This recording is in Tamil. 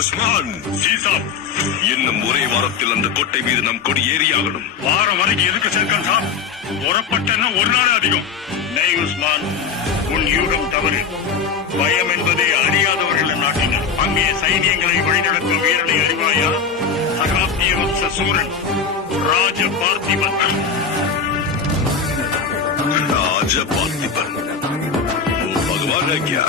உஸ்மான் சீசாப், இன்னும் ஒரே வாரத்தில் அந்த கோட்டை மீது நம் கொடி ஏறியாகணும். வாரம் வரைக்கும் எதுக்கு சேர்க்கணும் சாப்? புறப்பட்டன ஒரு நாள் அதிகம். நெய் உஸ்மான், உன் யூகம் தவறு. பயம் என்பதை அறியாதவர்கள் நாட்டினர். அங்கே சைனியங்களை வழிநடத்தும் வீரனை அறிவாயா? சகாப்திய வம்ச சூரன் ராஜ பார்த்திபன். ராஜ பார்த்திபன், பகவான் क्या